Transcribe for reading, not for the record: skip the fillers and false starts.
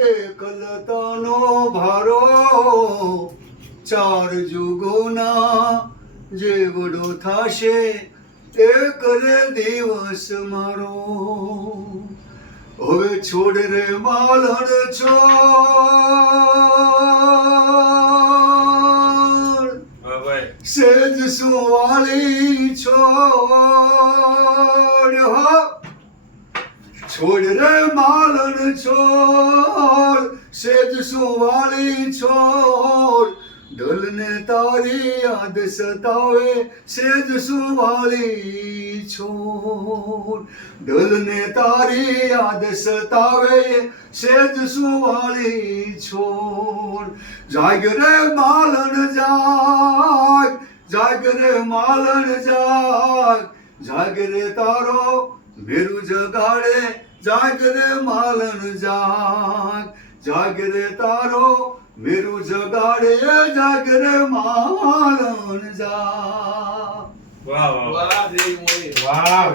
એકલતાનો ભારો ચાર જુગોના જેવડો થાશે એક રે દિવસ મારો હવે છોડ રે માલણ છોડ સેજ સુવાળી છોડ છોડ રે માલણ છોડ સેજ સુવાળી છોડ ઢોલને તારી યાદ સતાવે સેજ સુવાળી છોડ ઢોલને તારી યાદ સતાવે સેજ સુવાળી છોડ જાગ રે માલણ જાગ જાગ રે માલણ જાગ જાગ રે તારો મેરું જગાડે જાગ રે માલણ જાગ જાગ રે તારો મેરું જગાડે જાગ રે માલણ જાગ વાહ વાહ વાહ દેવી મોરી વાહ